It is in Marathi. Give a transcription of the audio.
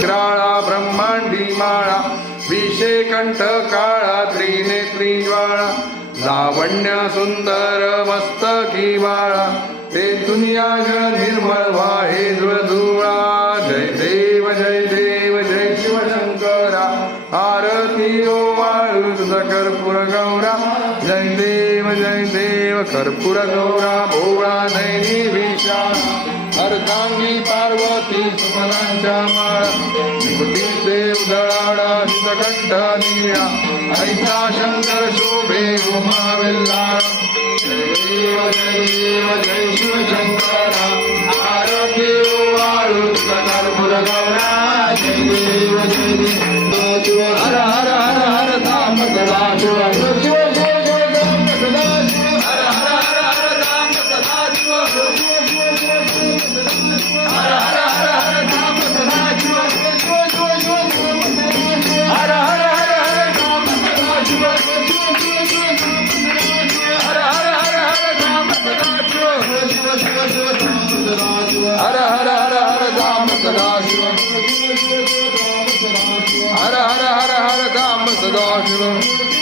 ग्राळा ब्रह्मांडी माळा विषे कंठ काळा त्रिनेत्री ज्वाळा लावण्य सुंदर मस्तकी बाळा ते दुनिया जळ निर्मळ वाहे जुळजुळा जय देव जय शिवशंकरा आरती ओ वाळू तुझा कर्पूर गौरा जय देव कर्पूर गौरा भोळा नैनी विषा अर्धांगी पार्वती सुमनांच्या माळा निकुती देव दळाडा शिवकंठ निळा ऐसा शंकर शोभे उमा वेल्लाळा जय शिवशंकरा आरती ओ वाळू तुझा कर्पूर गौरा जय देव हर हर हर हर धाम सदा शिव शिव हर हर हर हर धाम सदा शिव हर हर हर हर धाम सदा शिव